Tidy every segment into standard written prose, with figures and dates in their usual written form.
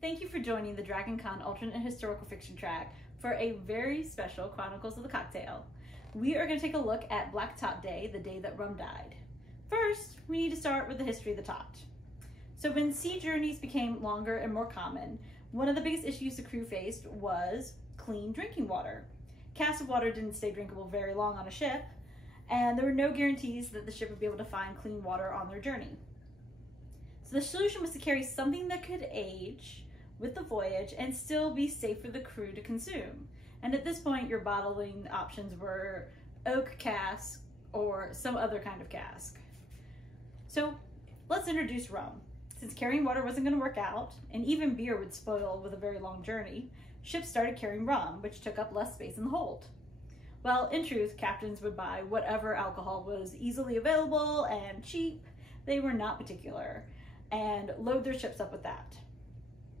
Thank you for joining the Dragon Con alternate historical fiction track for a very special Chronicles of the Cocktail. We are going to take a look at Black Tot Day, the day that rum died. First, we need to start with the history of the tot. So when sea journeys became longer and more common, one of the biggest issues the crew faced was clean drinking water. Casks of water didn't stay drinkable very long on a ship, and there were no guarantees that the ship would be able to find clean water on their journey. So the solution was to carry something that could age with the voyage and still be safe for the crew to consume. And at this point, your bottling options were oak cask or some other kind of cask. So let's introduce rum. Since carrying water wasn't going to work out, and even beer would spoil with a very long journey, ships started carrying rum, which took up less space in the hold. Well, in truth, captains would buy whatever alcohol was easily available and cheap. They were not particular, and load their ships up with that.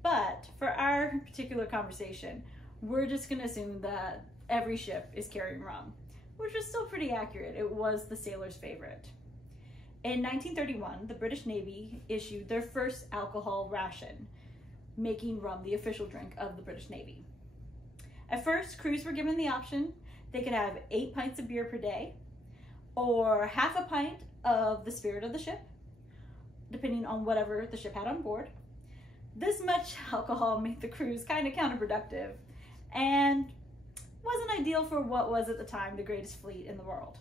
But for our particular conversation, we're just going to assume that every ship is carrying rum, which is still pretty accurate. It was the sailors' favorite. In 1931, the British Navy issued their first alcohol ration, making rum the official drink of the British Navy. At first, crews were given the option. They could have 8 pints of beer per day, or half a pint of the spirit of the ship, depending on whatever the ship had on board. This much alcohol made the crews kind of counterproductive and wasn't ideal for what was at the time the greatest fleet in the world.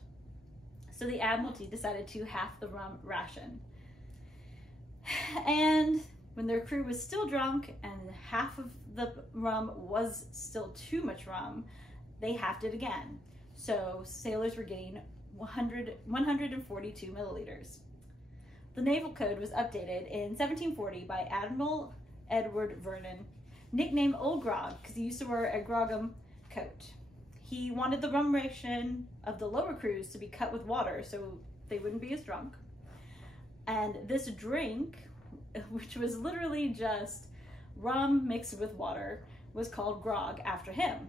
So the Admiralty decided to half the rum ration. And when their crew was still drunk and half of the rum was still too much rum, they halved it again. So sailors were getting 142 milliliters. The Naval Code was updated in 1740 by Admiral Edward Vernon, nicknamed Old Grog because he used to wear a grogram coat. He wanted the rum ration of the lower crews to be cut with water so they wouldn't be as drunk. And this drink, which was literally just rum mixed with water, was called grog after him.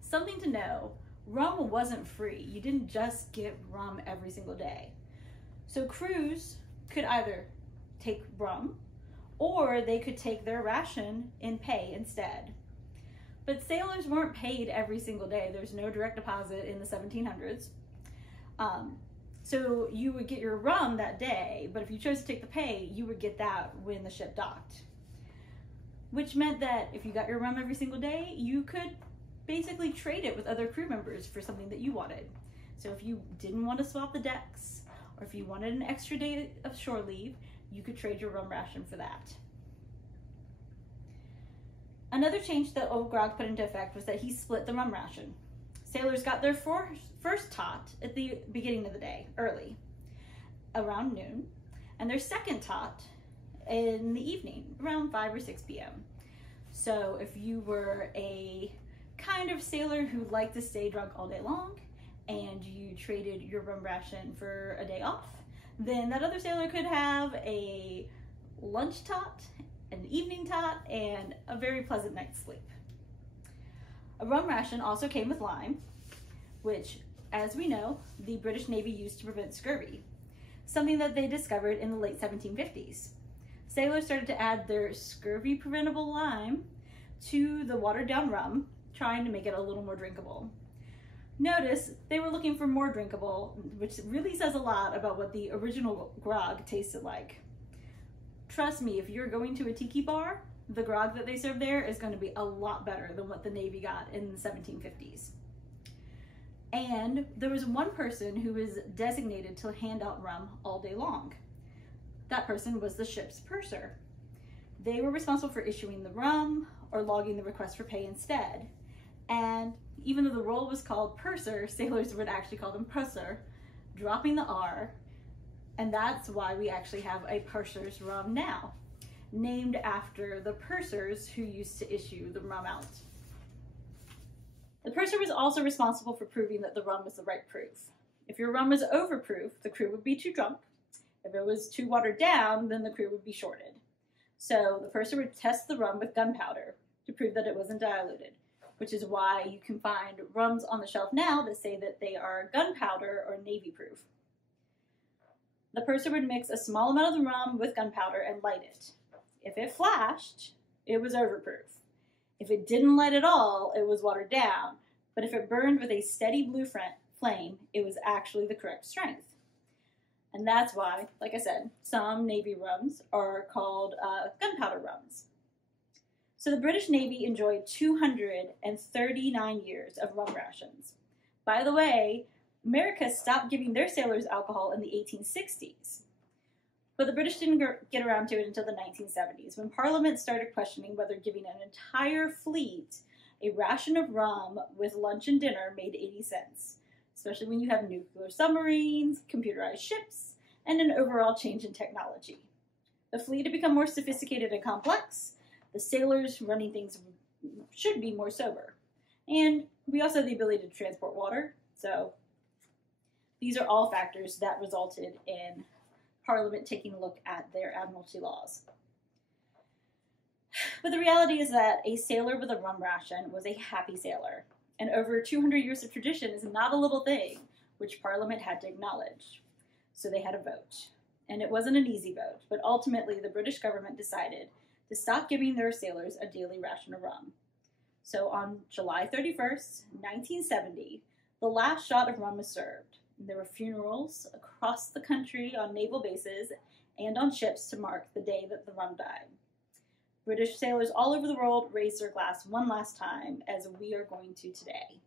Something to know, rum wasn't free. You didn't just get rum every single day. So crews could either take rum or they could take their ration in pay instead. But sailors weren't paid every single day. There's no direct deposit in the 1700s. So you would get your rum that day, but if you chose to take the pay, you would get that when the ship docked. Which meant that if you got your rum every single day, you could basically trade it with other crew members for something that you wanted. So if you didn't want to swap the decks, or if you wanted an extra day of shore leave, you could trade your rum ration for that. Another change that Old Grog put into effect was that he split the rum ration. Sailors got their first tot at the beginning of the day, early, around noon, and their second tot in the evening, around 5 or 6 p.m. So if you were a kind of sailor who liked to stay drunk all day long, and you traded your rum ration for a day off, then that other sailor could have a lunch tot, an evening tot, and a very pleasant night's sleep. A rum ration also came with lime, which, as we know, the British Navy used to prevent scurvy, something that they discovered in the late 1750s. Sailors started to add their scurvy-preventable lime to the watered-down rum, trying to make it a little more drinkable. Notice they were looking for more drinkable, which really says a lot about what the original grog tasted like. Trust me, if you're going to a tiki bar, the grog that they serve there is going to be a lot better than what the Navy got in the 1750s. And there was one person who was designated to hand out rum all day long. That person was the ship's purser. They were responsible for issuing the rum or logging the request for pay instead. And even though the role was called purser, sailors would actually call them purser, dropping the R, and that's why we actually have a purser's rum now, named after the pursers who used to issue the rum out. The purser was also responsible for proving that the rum was the right proof. If your rum was overproof, the crew would be too drunk. If it was too watered down, then the crew would be shorted. So the purser would test the rum with gunpowder to prove that it wasn't diluted, which is why you can find rums on the shelf now that say that they are gunpowder or Navy proof. The purser would mix a small amount of the rum with gunpowder and light it. If it flashed, it was overproof. If it didn't light at all, it was watered down. But if it burned with a steady blue flame, it was actually the correct strength. And that's why, like I said, some Navy rums are called gunpowder rums. So the British Navy enjoyed 239 years of rum rations. By the way, America stopped giving their sailors alcohol in the 1860s. But the British didn't get around to it until the 1970s, when Parliament started questioning whether giving an entire fleet a ration of rum with lunch and dinner made 80 cents, especially when you have nuclear submarines, computerized ships, and an overall change in technology. The fleet had become more sophisticated and complex. The sailors running things should be more sober. And we also have the ability to transport water, so these are all factors that resulted in Parliament taking a look at their admiralty laws. But the reality is that a sailor with a rum ration was a happy sailor, and over 200 years of tradition is not a little thing, which Parliament had to acknowledge. So they had a vote, and it wasn't an easy vote, but ultimately the British government decided to stop giving their sailors a daily ration of rum. So on July 31st, 1970, the last shot of rum was served. There were funerals across the country on naval bases and on ships to mark the day that the rum died. British sailors all over the world raised their glass one last time, as we are going to today.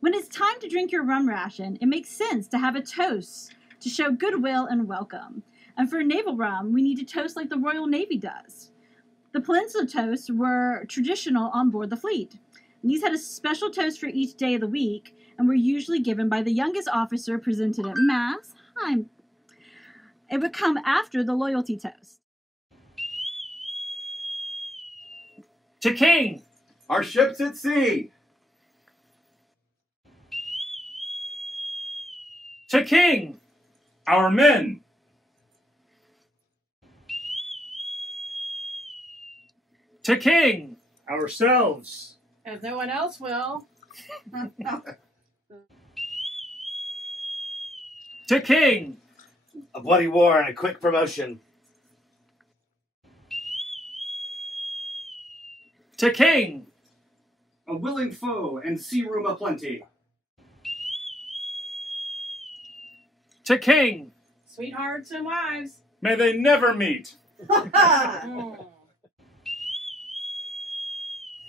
When it's time to drink your rum ration, it makes sense to have a toast to show goodwill and welcome. And for naval rum, we need to toast like the Royal Navy does. The Peninsula toasts were traditional on board the fleet. And these had a special toast for each day of the week and were usually given by the youngest officer presented at Mass. It would come after the loyalty toast. To King! Our ships at sea! To King! Our men! To King! Ourselves! If no one else will. To King! A bloody war and a quick promotion. To King! A willing foe and sea room aplenty. To King! Sweethearts and wives. May they never meet.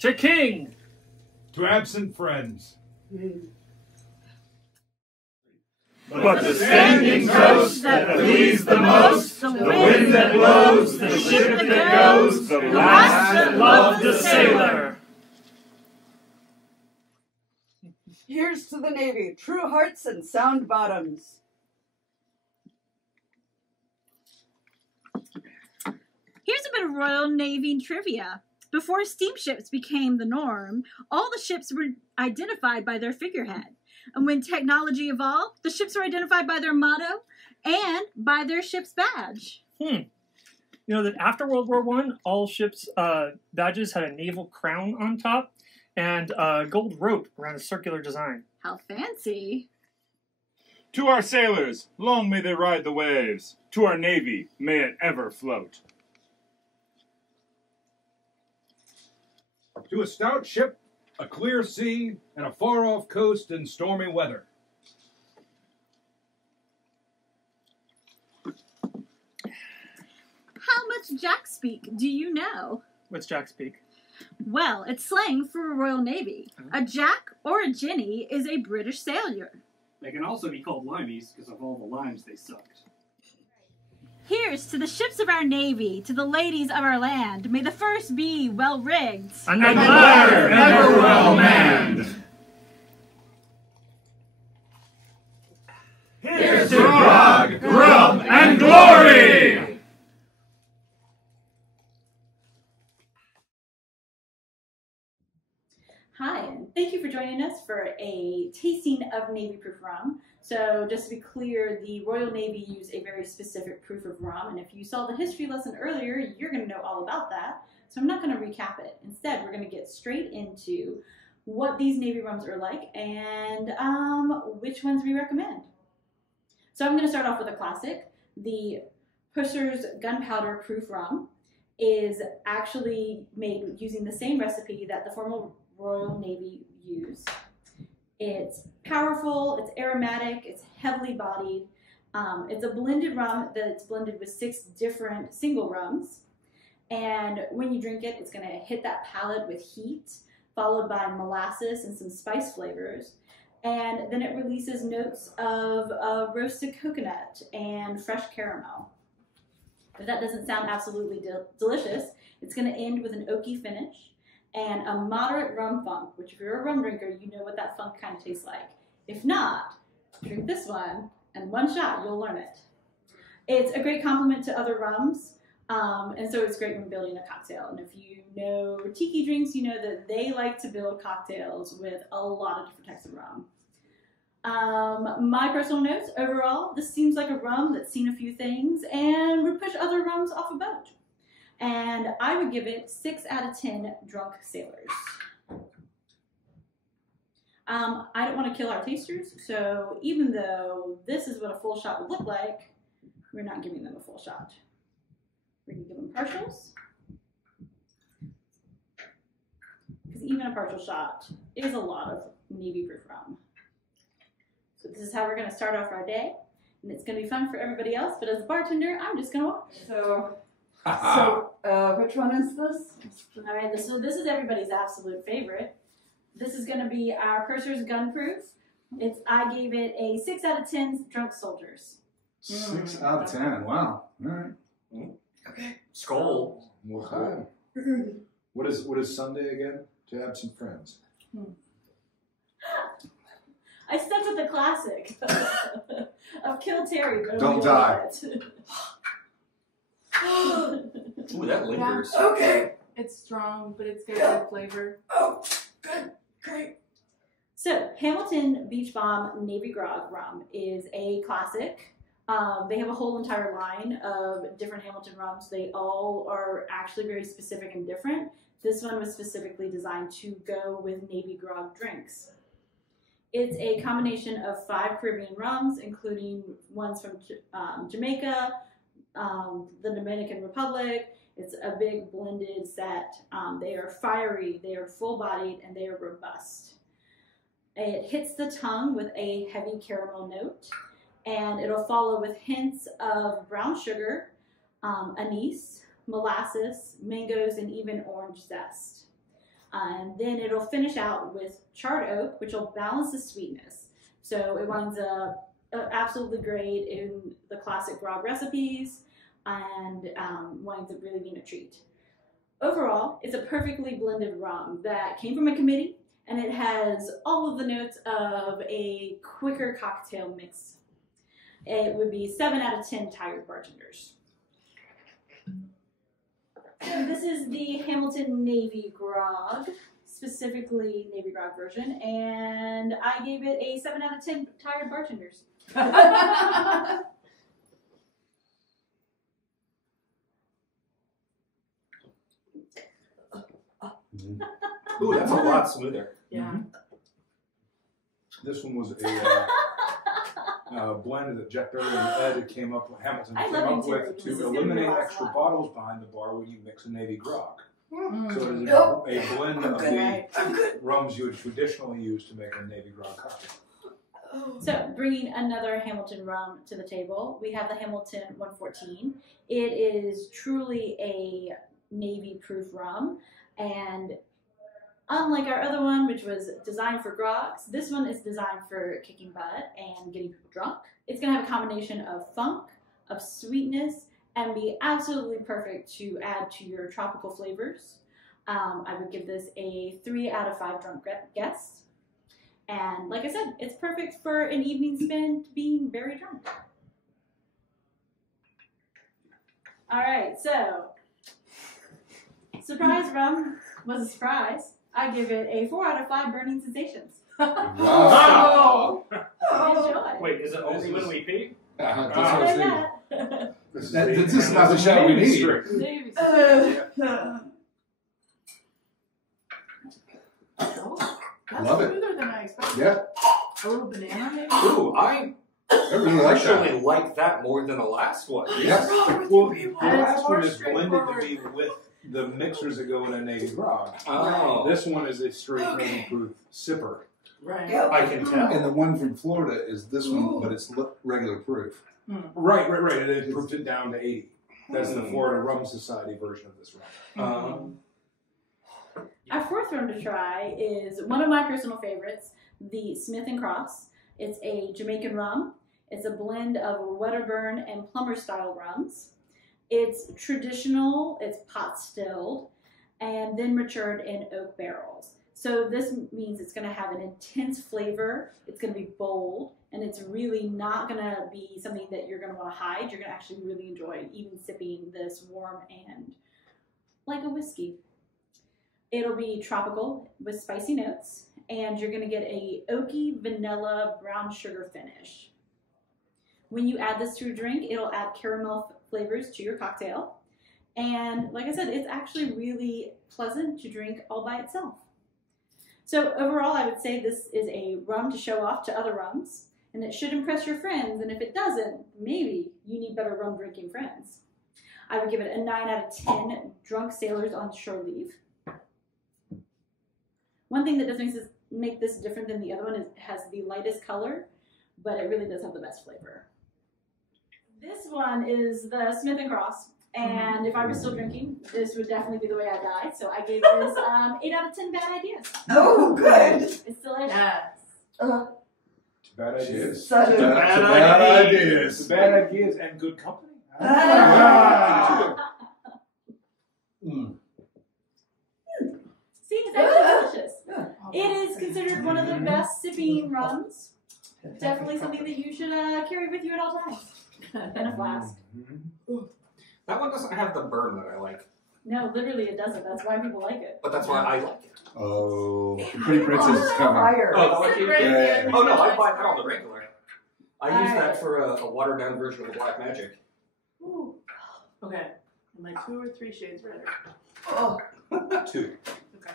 To King! To absent friends. But the standing toast that pleased the most, the wind that blows, the ship that goes, the lass that loved the sailor. Here's to the Navy, true hearts and sound bottoms. Here's a bit of Royal Navy trivia. Before steamships became the norm, all the ships were identified by their figurehead. And when technology evolved, the ships were identified by their motto and by their ship's badge. You know that after World War I, all ships' badges had a naval crown on top and a gold rope around a circular design. How fancy. To our sailors, long may they ride the waves. To our Navy, may it ever float. To a stout ship, a clear sea, and a far-off coast in stormy weather. How much Jack speak do you know? What's Jack speak? Well, it's slang for a Royal Navy. A Jack or a Jenny is a British sailor. They can also be called limeys because of all the limes they sucked. Here's to the ships of our Navy, to the ladies of our land. May the first be well-rigged, And the latter ever well manned. Here's to grog, grub, and glory! Hi, and thank you for joining us for a tasting of Navy Proof rum. So just to be clear, the Royal Navy used a very specific proof of rum, and if you saw the history lesson earlier, you're going to know all about that. So I'm not going to recap it. Instead, we're going to get straight into what these Navy rums are like and which ones we recommend. So I'm going to start off with a classic, the Pusser's gunpowder proof rum is actually made using the same recipe that the former Royal Navy used. It's powerful, it's aromatic, it's heavily bodied. It's a blended rum that's blended with 6 different single rums. And when you drink it, it's going to hit that palate with heat, followed by molasses and some spice flavors. And then it releases notes of roasted coconut and fresh caramel. If that doesn't sound absolutely delicious, it's going to end with an oaky finish and a moderate rum funk, which if you're a rum drinker, you know what that funk kind of tastes like. If not, drink this one, and one shot, you'll learn it. It's a great complement to other rums, and so it's great when building a cocktail. And if you know tiki drinks, you know that they like to build cocktails with a lot of different types of rum. My personal notes, overall, this seems like a rum that's seen a few things and would push other rums off a boat. And I would give it 6 out of 10 drunk sailors. I don't want to kill our tasters, so even though this is what a full shot would look like, we're not giving them a full shot. We're going to give them partials. Because even a partial shot is a lot of Navy proof rum. So this is how we're going to start off our day, and it's going to be fun for everybody else, but as a bartender, I'm just going to watch. So, which one is this? All right, so this is everybody's absolute favorite. This is going to be our Purser's Gun Proof. I gave it a 6 out of 10 drunk soldiers. 6 out of 10. Wow. All right. Okay. Skull. Okay. What is Sunday again? To have some friends. I stuck with the classic of Kill Terry, but Don't die. Ooh, that lingers. Yeah. Okay. It's strong, but it's got good flavor. Oh, good. Great. So, Hamilton Beach Bomb Navy Grog rum is a classic. They have a whole entire line of different Hamilton rums. They all are actually very specific and different. This one was specifically designed to go with Navy Grog drinks. It's a combination of 5 Caribbean rums, including ones from Jamaica, the Dominican Republic. It's a big blended set. They are fiery, they are full-bodied, and they are robust. It hits the tongue with a heavy caramel note, and it'll follow with hints of brown sugar, anise, molasses, mangoes, and even orange zest. And then it'll finish out with charred oak, which will balance the sweetness. So it winds up absolutely great in the classic grog recipes, and winds up really being a treat. Overall, it's a perfectly blended rum that came from a committee, and it has all of the notes of a quicker cocktail mix. It would be 7 out of 10 tired bartenders. So this is the Hamilton Navy Grog, specifically Navy Grog version, and I gave it a 7 out of 10 tired bartenders. Ooh, that's a lot smoother. Yeah. This one was a blend that Jeff Berry and Ed came up with, Hamilton I came love up you with too. to eliminate extra bottles behind the bar when you mix a Navy Grog. Mm. So it is Nope. a blend of Okay. the rums you would traditionally use to make a Navy Grog cocktail. So, bringing another Hamilton rum to the table, we have the Hamilton 114. It is truly a Navy proof rum, and unlike our other one, which was designed for grogs, this one is designed for kicking butt and getting people drunk. It's going to have a combination of funk, of sweetness, and be absolutely perfect to add to your tropical flavors. I would give this a 3 out of 5 drunk guests. And like I said, it's perfect for an evening spent being very drunk. All right, so surprise rum was a surprise. I give it a 4 out of 5 burning sensations. Wow. Enjoy. Wait, is it only when we pee? That's what Try I was that. This is not the shot we need. Navy. Oh, that's Love it. smoother than I expected. Yeah. A little banana, maybe? Ooh, I I really I like actually that. like that more than the last one. Yes. Wrong with Well, you the people? last one is more blended to be with the mixers that go in a Navy grog. Oh. This one is a straight Navy proof sipper. Right. Yep. I can tell. And the one from Florida is this one, but it's regular proof. Right. And they proofed it down to 80. That's the Florida Rum Society version of this rum. Our fourth rum to try is one of my personal favorites, the Smith & Cross. It's a Jamaican rum. It's a blend of Wedderburn and Plumber style rums. It's traditional, it's pot stilled, and then matured in oak barrels. So this means it's going to have an intense flavor, it's going to be bold, and it's really not going to be something that you're going to want to hide. You're going to actually really enjoy even sipping this warm and like a whiskey. It'll be tropical with spicy notes, and you're going to get a oaky vanilla brown sugar finish. When you add this to a drink, it'll add caramel flavors to your cocktail. And like I said, it's actually really pleasant to drink all by itself. So overall, I would say this is a rum to show off to other rums, and it should impress your friends. And if it doesn't, maybe you need better rum drinking friends. I would give it a 9 out of 10 drunk sailors on shore leave. One thing that does make this different than the other one is it has the lightest color, but it really does have the best flavor. This one is the Smith & Cross, and if I was still drinking, this would definitely be the way I died. So I gave this 8 out of 10 bad ideas. Oh, good. It's delicious. Yes. Bad ideas. Such a Bad ideas. Bad ideas and good company. See, it's actually delicious. It is considered one of the best sipping rums. Definitely something that you should carry with you at all times. And a flask. That one doesn't have the burn that I like, No, literally it doesn't. That's why people like it. but that's why I like it. Oh, the Pretty Princess is coming. fire. Oh, that one Yeah. Oh no, I buy that on the regular. I use that for a watered down version of the Black Magic. Ooh. Okay. Am I 2 or 3 shades redder? Oh, 2. Okay.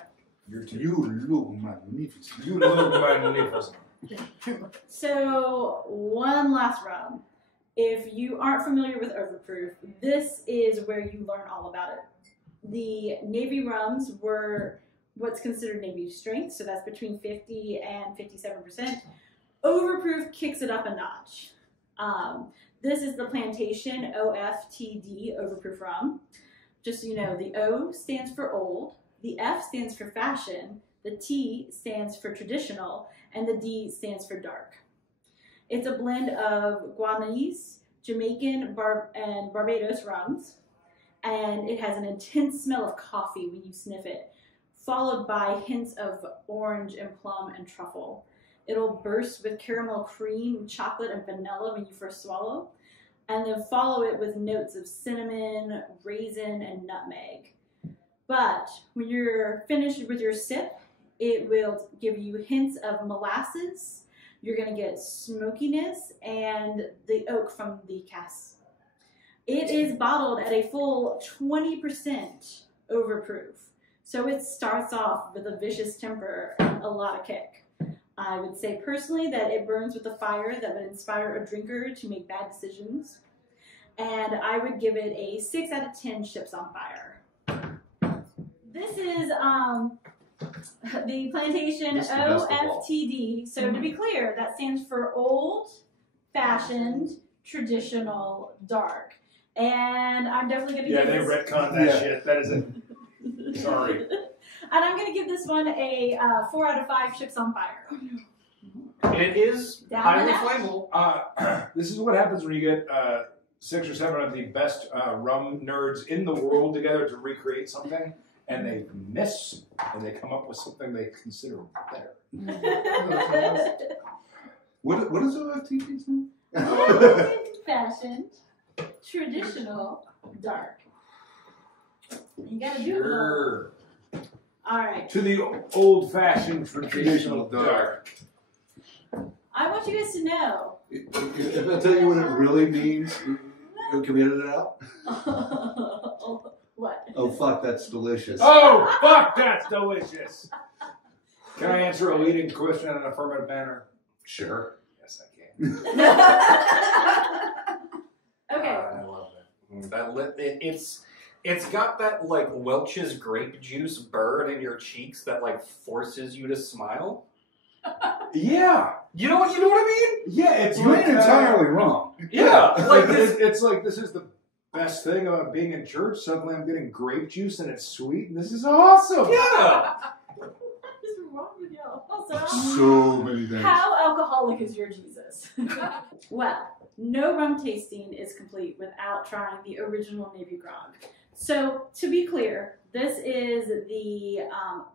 You look magnificent. You look magnificent. So, one last rum. If you aren't familiar with overproof, this is where you learn all about it. The Navy rums were what's considered Navy strength, so that's between 50 and 57%. Overproof kicks it up a notch. This is the Plantation OFTD Overproof rum. Just so you know, the O stands for old, the F stands for fashion, the T stands for traditional, and the D stands for dark. It's a blend of Guyanese, Jamaican, and Barbados rums, and it has an intense smell of coffee when you sniff it, followed by hints of orange and plum and truffle. It'll burst with caramel cream, chocolate, and vanilla when you first swallow, and then follow it with notes of cinnamon, raisin, and nutmeg. But when you're finished with your sip, it will give you hints of molasses. You're going to get smokiness and the oak from the cask. It is bottled at a full 20% overproof. So it starts off with a vicious temper and a lot of kick. I would say personally that it burns with a fire that would inspire a drinker to make bad decisions. And I would give it a 6 out of 10 ships on fire. This is the Plantation This is the best of all. OFTD. So to be clear, that stands for old, fashioned, traditional, dark. And I'm definitely going to Yeah, give they this... retconned that shit. That is it. Sorry. And I'm going to give this one a 4 out of 5 ships on fire. It is Down highly and out. flammable. This is what happens when you get 6 or 7 of the best rum nerds in the world together to recreate something, and they miss, and they come up with something they consider better. What is OFTD stand? Old-fashioned, traditional, dark. You gotta do it all. Sure. All right. To the old-fashioned traditional dark. I want you guys to know. If I tell you what it really means, can we edit it out? What? Oh, fuck, that's delicious. Oh, fuck, that's delicious. Can I answer a leading question in an affirmative manner? Sure. Yes, I can. Okay. I love it. It's got that like Welch's grape juice burn in your cheeks that like forces you to smile. Yeah. You know what I mean? Yeah, it's You ain't entirely wrong. Yeah. Like this. It's like this is the best thing about being in church. Suddenly I'm getting grape juice and it's sweet, and this is awesome. Yeah. What is wrong with y'all? Also, So many things. how alcoholic is your Jesus? Well, no rum tasting is complete without trying the original Navy grog. So, to be clear, this is the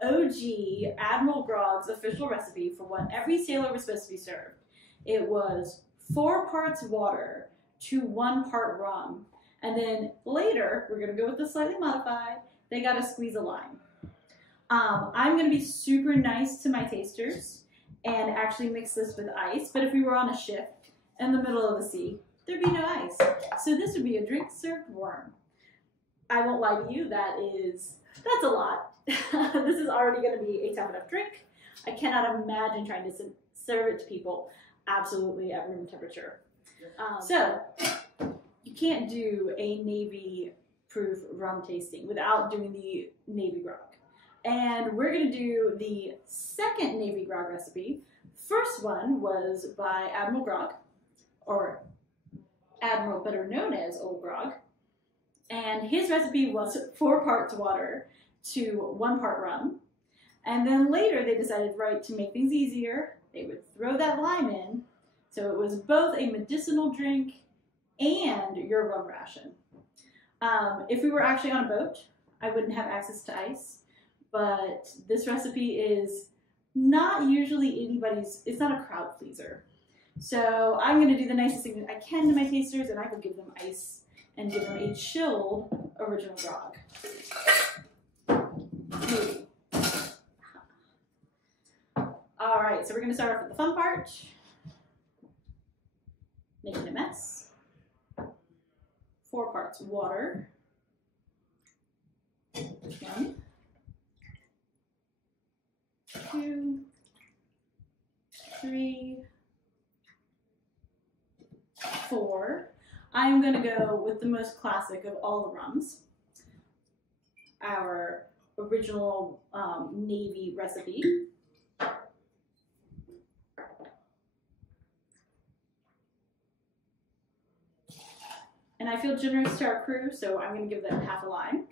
OG Admiral Grog's official recipe for what every sailor was supposed to be served. It was 4 parts water to 1 part rum. And then later, we're going to go with the slightly modified, they got to squeeze a lime. I'm going to be super nice to my tasters and actually mix this with ice. But if we were on a ship in the middle of the sea, there'd be no ice. So this would be a drink served warm. I won't lie to you, that's a lot. This is already going to be a tough enough drink. I cannot imagine trying to serve it to people absolutely at room temperature. So you can't do a Navy proof rum tasting without doing the Navy grog. And we're going to do the second Navy grog recipe. First one was by Admiral Grog, or Admiral better known as Old Grog. And his recipe was 4 parts water to 1 part rum. And then later they decided, right, to make things easier, they would throw that lime in. So it was both a medicinal drink and your rum ration. If we were actually on a boat, I wouldn't have access to ice. But this recipe is not usually it's not a crowd pleaser. So I'm going to do the nicest thing that I can to my tasters, and I will give them ice and give them a chilled original grog. All right, so we're going to start off with the fun part. Making a mess. 4 parts water. 1, 2, 3, 4. I'm going to go with the most classic of all the rums, our original Navy recipe. And I feel generous to our crew, so I'm going to give them half a lime.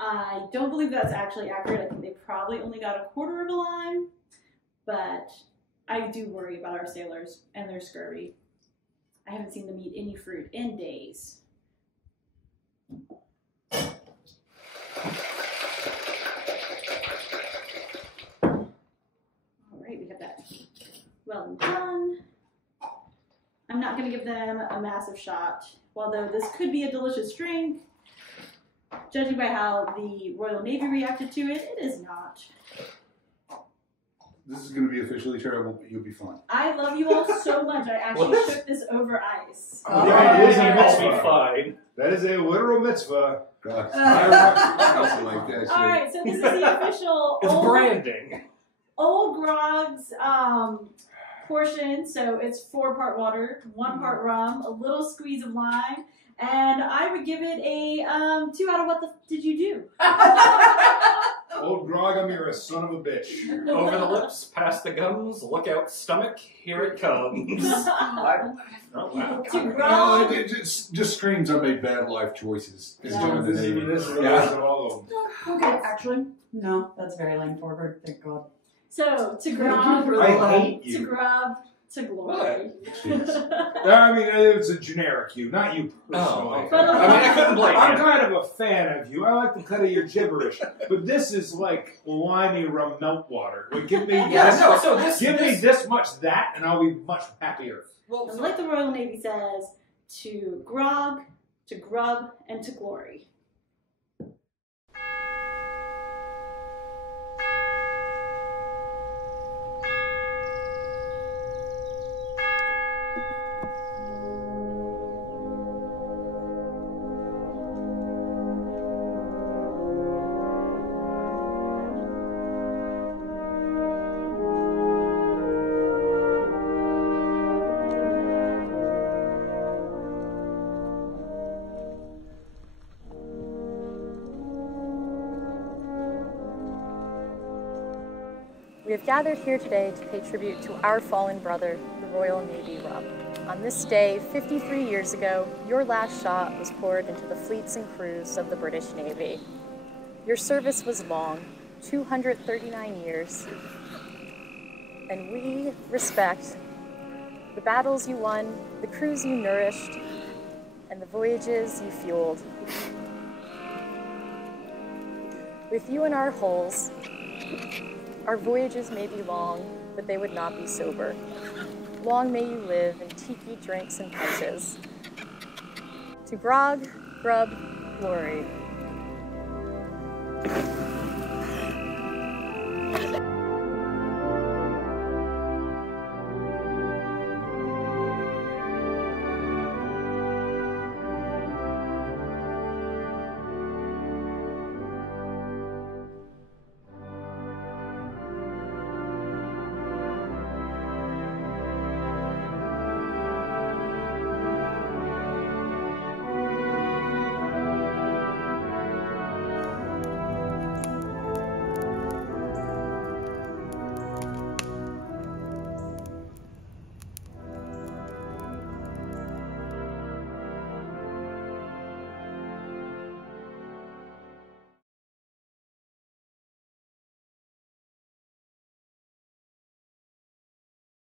I don't believe that's actually accurate. I think they probably only got a quarter of a lime, but I do worry about our sailors and their scurvy. I haven't seen them eat any fruit in days. All right, we have that well done. I'm not going to give them a massive shot, although this could be a delicious drink. Judging by how the Royal Navy reacted to it, it is not. This is going to be officially terrible, but you'll be fine. I love you all so much. I actually shook this over ice. It is a I'll be mitzvah. fine. That is a literal mitzvah. God. I like that shit. All right, so this is the official It's branding. Old Grog's portion. So it's 4 part water, 1 part rum, a little squeeze of lime, and I would give it a 2 out of what did you do? Old Grog, you're a son of a bitch. Over the lips, past the gums, look out stomach, here it comes. Oh, wow. To No, Grog. it just screams I made bad life choices. Yeah. Doing the This Navy. is the Yeah. last of all of them. Okay, actually, no, that's very line forward. Thank God. So to Grog, I hate to you. Grog, to glory. I mean, it's a generic you, not you personally. Oh, okay. I mean, I couldn't blame I'm you. kind of a fan of you. I like the cut of your gibberish, but this is like limey rum melt water. Like, give me Yeah, no, so this... give me this much that, and I'll be much happier. Well, And like the Royal Navy says, to grog, to grub, and to glory. have gathered here today to pay tribute to our fallen brother, the Royal Navy Rum. On this day, 53 years ago, your last shot was poured into the fleets and crews of the British Navy. Your service was long, 239 years, and we respect the battles you won, the crews you nourished, and the voyages you fueled. With you in our hulls, our voyages may be long, but they would not be sober. Long may you live in tiki drinks and punches. To grog, grub, glory.